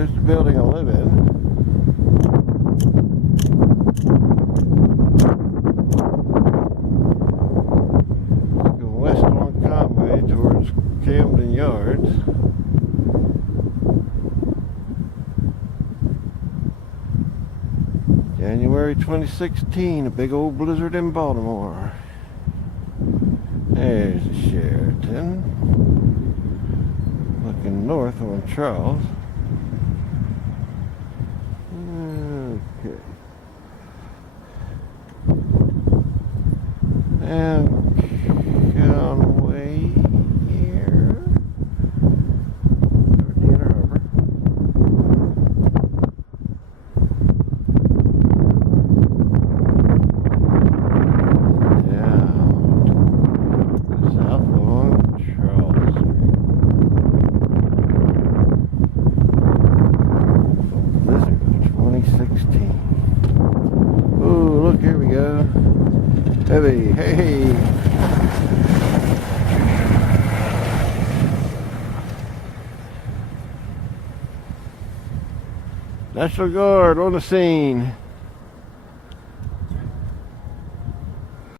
There's the building I live in. Looking west on Conway towards Camden Yards. January 2016, a big old blizzard in Baltimore. There's the Sheraton. Looking north on Charles. Okay. And Conway here. Over the Inner Harbor. South on Charles Street. Blizzard of 2016. Ooh, look, here we go. Heavy, hey. National Guard on the scene.